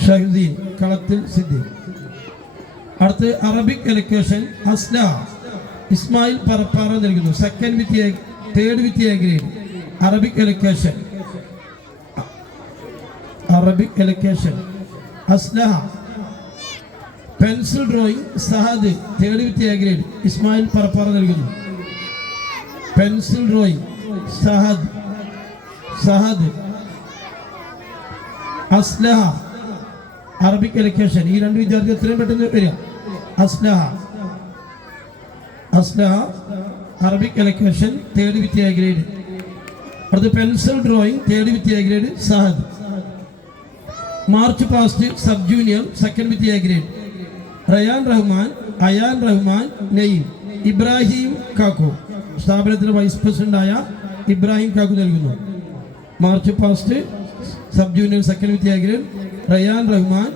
ഷഹീദ്ദീൻ കളത്തിൽ സിദ്ദീഖ്. അടുത്ത് അറബിക് എലക്കേഷൻ അസ്ല ഇസ്മായിൽ പറപ്പാറ നൽകുന്നു. Third with A grade Arabic elocution. Arabic elocution Aslaha. Pencil drawing Sahad third with A grade Ismail Parappara നൽകുന്നു. Pencil drawing Sahad Aslaha Arabic elocution. ഈ രണ്ട് വിദ്യാർത്ഥികൾ എത്രയും പെട്ടെന്ന് വരിക. Aslaha Arabic elocution third with A grade. അടുത്ത് pencil drawing third with A grade Sahad. March past sub junior second with A grade Rayan Rahman, Ayan Rahman, നെയ്യും. ഇബ്രാഹിം കാക്കു സ്ഥാപനത്തിലെ വൈസ് പ്രസിഡന്റായ ഇബ്രാഹിം കാക്കു നൽകുന്നു. March past sub junior second with A grade Rayan Rahman,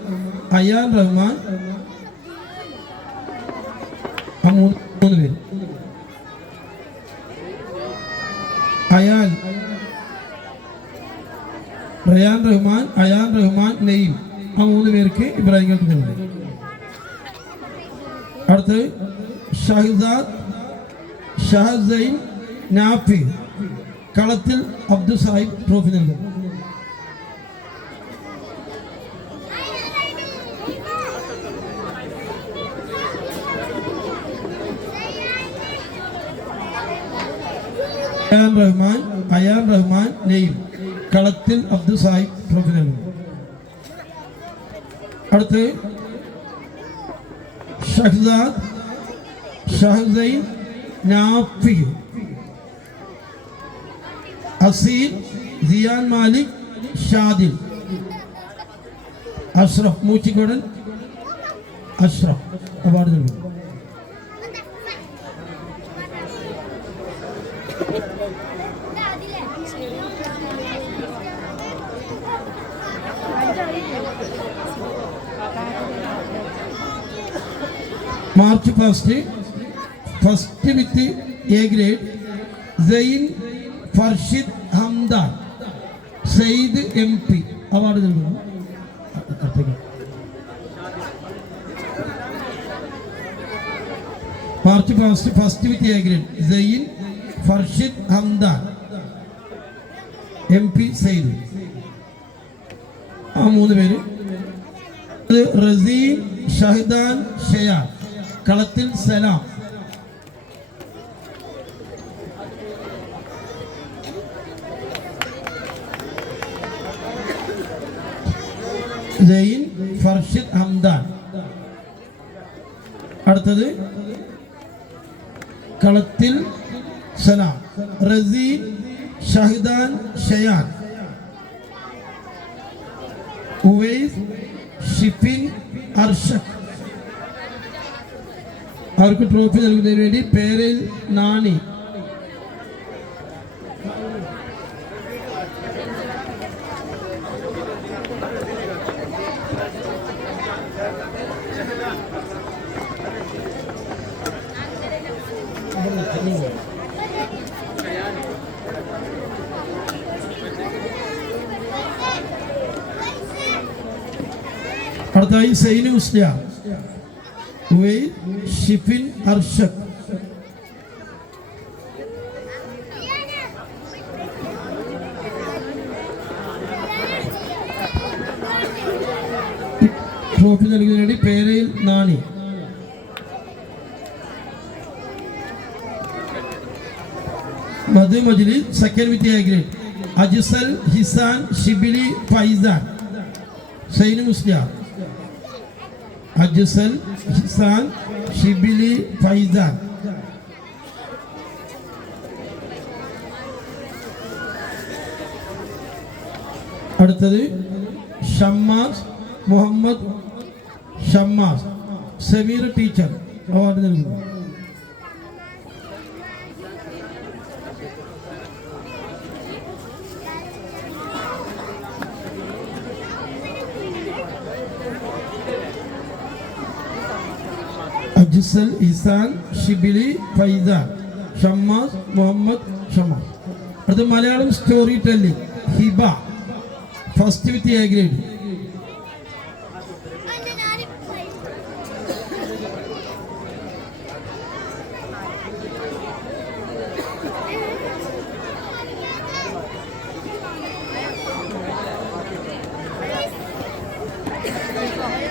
Ayan Rahman, മൂന്ന് പേര്. അയാൻ റയാൻ റഹ്മാൻ, അയാൻ റഹ്മാൻ, നെയ്യും. ആ മൂന്ന് പേർക്ക് ഇബ്രാഹിം കാക്കു നൽകുന്നു. അടുത്ത് ഷഹസൈൻ നാഫി കളത്തിൽ അബ്ദുൽ സാഹിബ് ട്രോഫി നൽകുന്നു. അയാൻ റഹ്മാൻ നെയ്യും കളത്തിൽ അബ്ദുൽ സാഹിബ് ട്രോഫി നൽകുന്നു. അടുത്ത് ഷഹസൈൻ നാഫി, അസീൽ, സിയാൻ മാലിക്, ഷാദിൽ, അഷ്റഫ് മൂച്ചിക്കോടൻ അഷ്റഫ് അവാർഡ് നൽകുന്നു. March first with A grade Zain Farshid Hamdan Sayyid MP award നൽകുന്നു. March first with A grade Zain Farshid Hamdan MP Sayyid. ആ മൂന്ന് പേര്. റസീം ഷഹദാൻ ഷയാൻ കളത്തിൽ സലാം. Sign Farshid Hamdan. അടുത്തത് കളത്തിൽ സലാം റസീം ഷഹദാൻ ഷയാൻ, ഉവൈസ്, ഷിഫിൻ, അർഷദ്. അവർക്ക് ട്രോഫി നൽകുന്നതിന് വേണ്ടി പേരിൽ നാണി. അടുത്തായി സൈനു മുസ്ലിയാർ, ഷിഫിൻ, അർഷദ്. ട്രോഫി നൽകുന്നതിന് വേണ്ടി പേരയിൽ നാണി. മധു മജ്ലിസ് second with A grade Ajsal, Hisan, Shibili, Faizan. Sainu Musliyar, Ajsal, Hisan, Shibili, Faizan. അടുത്തത് ഷമ്മാസ് മുഹമ്മദ് ഷമ്മാസ് സമീർ ടീച്ചർ അവാർഡ് നൽകുന്നു. അജ്സൽ ഇസാൻ ഷിബിലി ഫൈസാൻ ഷമ്മാസ് മുഹമ്മദ് ഷമ്മാസ്. അടുത്ത Malayalam story telling Hiba first with A grade.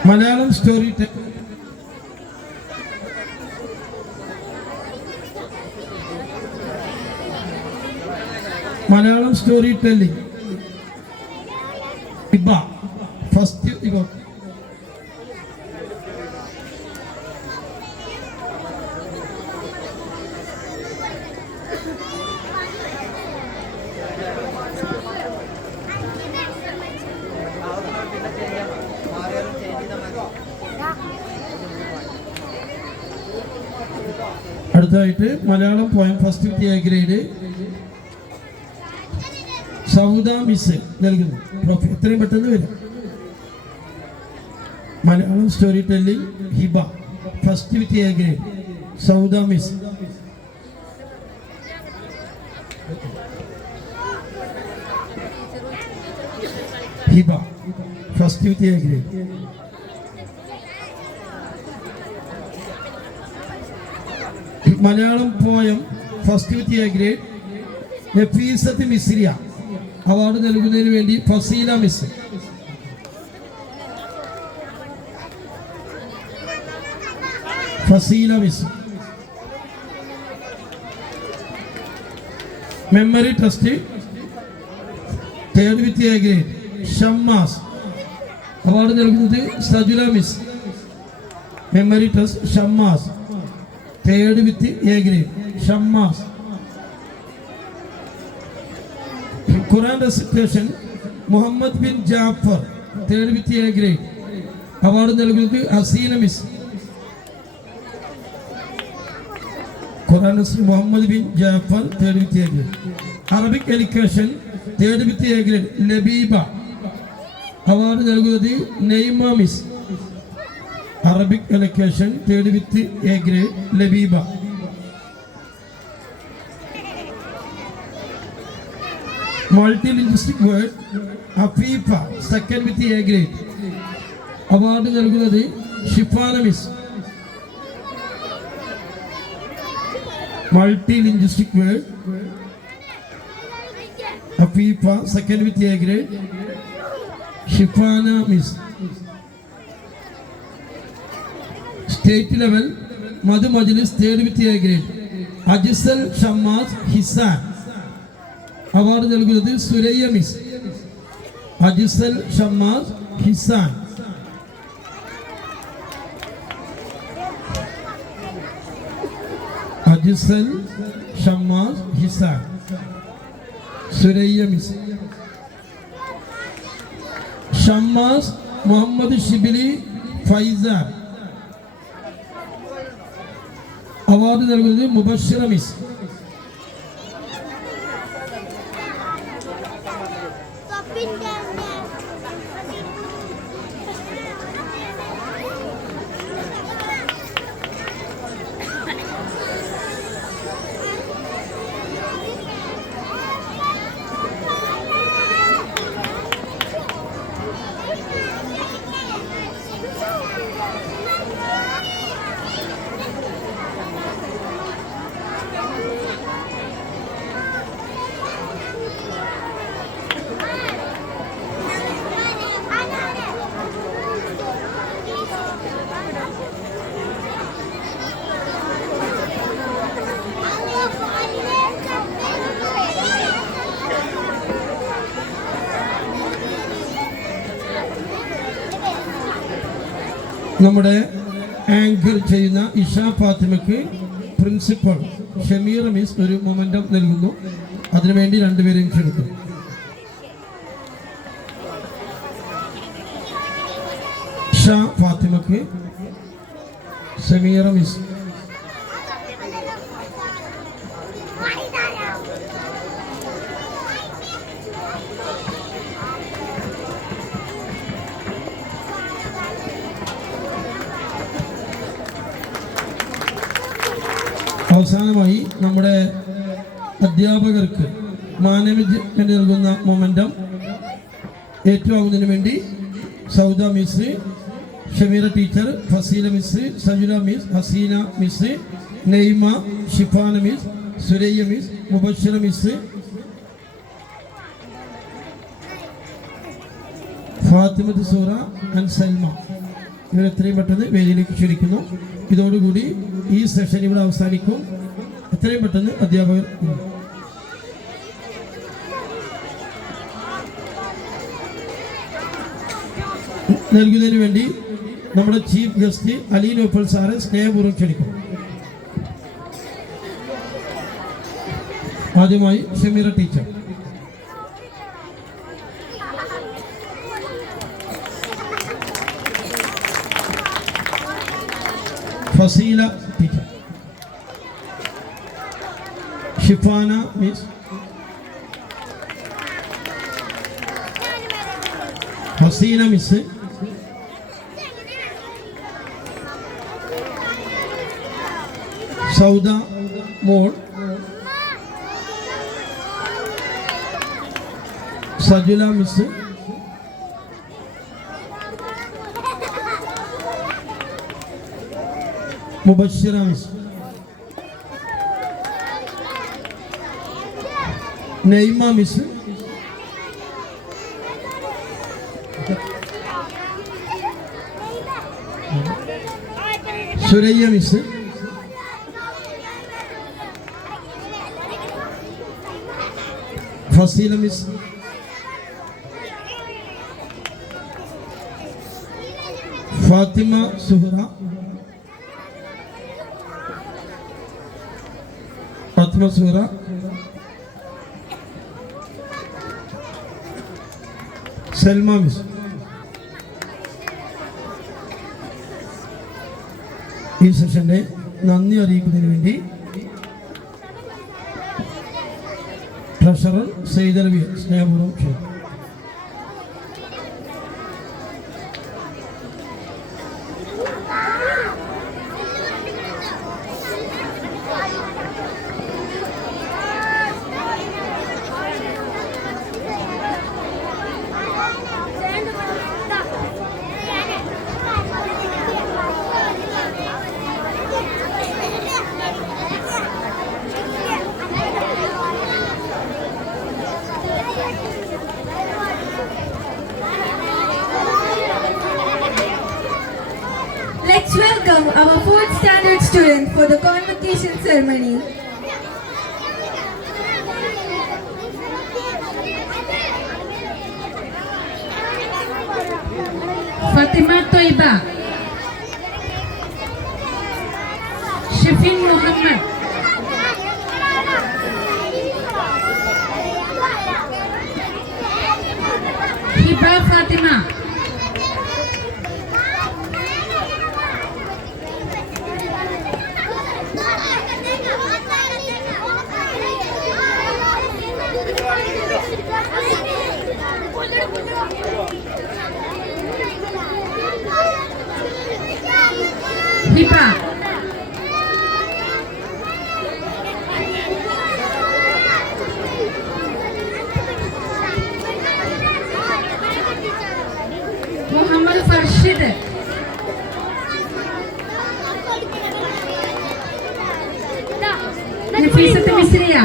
Malayalam story Malayalam story telling Iba first Iba. അടുത്തതായിട്ട് Malayalam poem first with A grade Sauda miss നൽകുന്നു ട്രോഫി. എത്രയും പെട്ടെന്ന് വരും. Malayalam story telling Hiba first with A grade Sauda miss. Hiba first with A grade. Malayalam poem first with A grade Nafeesath Misriya award നൽകുന്നതിന് വേണ്ടി Faseela miss. Faseela miss. Memory trust third with A grade Shammas award നൽകുന്നത് Sajula miss. Memory trust Shammas third with A grade Shammas. Quran recitation Muhammad Bin Jafar third with A grade award നൽകുന്നത് Haseena miss. Quran Muhammad Bin Jafar third with A grade. Arabic education third with A grade Labeeba award നൽകുന്നത് Naima miss. Arabic education third with A grade Labeeba. Multilinguistic word Afeefa second with A grade award നൽകുന്നത് Shifana miss. Multilinguistic word Afeefa second with A grade Shifana miss. State level Madhu Majlis third with A grade Ajsal Shammas Hisan award നൽകുന്നത് Surayya miss. Ajsal Shammas Hisan. Ajsal Shammas Hisan Suraiya miss. Shammas Muhammad Shibili Faizan award നൽകുന്നത് Mubashira miss. നമ്മുടെ anchor ചെയ്യുന്ന ഇഷ ഫാത്തിമയ്ക്ക് principal Shameer miss ഒരു momentum നൽകുന്നു. അതിനുവേണ്ടി രണ്ടുപേരെയും ക്ഷണിക്കുന്നു. ഫാത്തിമക്ക്, സമീറ മിസ്. അവസാനമായി നമ്മുടെ അധ്യാപകർക്ക് മാനേജ്മെന്റ് നൽകുന്ന മൊമെന്റം ഏറ്റുവാങ്ങുന്നതിന് വേണ്ടി Sauda miss, Shameera teacher, Faseela miss, Sajula miss, Haseena miss, Naima, Shifana miss, Suraiya miss, Mubashira miss, Fathimath Sura and Salma ഇവരെത്രയും പെട്ടെന്ന് വേദിയിലേക്ക് ക്ഷണിക്കുന്നു. ഇതോടുകൂടി ഈ സെഷൻ ഇവിടെ അവസാനിക്കും. എത്രയും പെട്ടെന്ന് അധ്യാപകർ നൽകുന്നതിന് വേണ്ടി നമ്മുടെ ചീഫ് ഗസ്റ്റ് അലി നൗഫൽ സാറെ സ്നേഹപൂർവ്വം ക്ഷണിക്കും. ആദ്യമായി Shameera teacher, Faseela teacher, Shifana miss, Haseena miss, Sauda മോൾ, Sajula miss, Mubashira miss, Naima miss, Suraiya miss, Faseela miss, Fathima Suhara, Salma miss. ഈ സെഷന്റെ നന്ദി അറിയിക്കുന്നതിന് വേണ്ടി ട്രഷറർ സെയ്ദലവിയെ സ്നേഹപൂർവ്വം ക്ഷണിക്കുന്നു. Let's welcome our 4th standard student for the convocation ceremony. Fathima Twaiba, Shifin Muhammad, Hiba Fathima, Hiba, Muhammad Farshid, Nafeesath Misriya,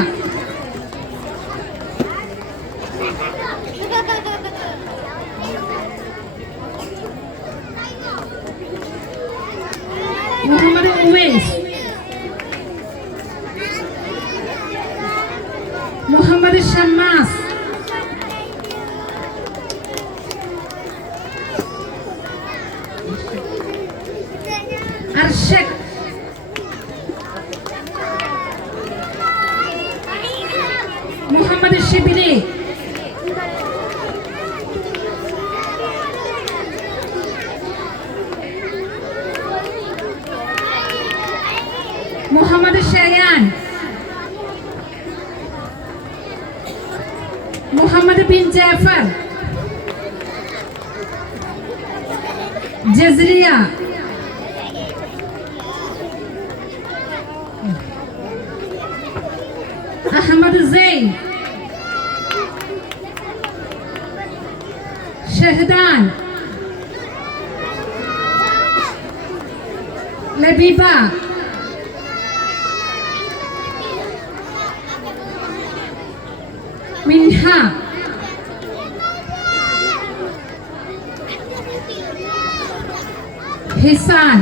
Muhammad Uvais, Muhammad Shammas, Arshak, Muhammad Shibili, Muhammad Bin Jafar, Jasriya, Ahammed Zain, Shahdan, Labeeba, Minha, Hisan,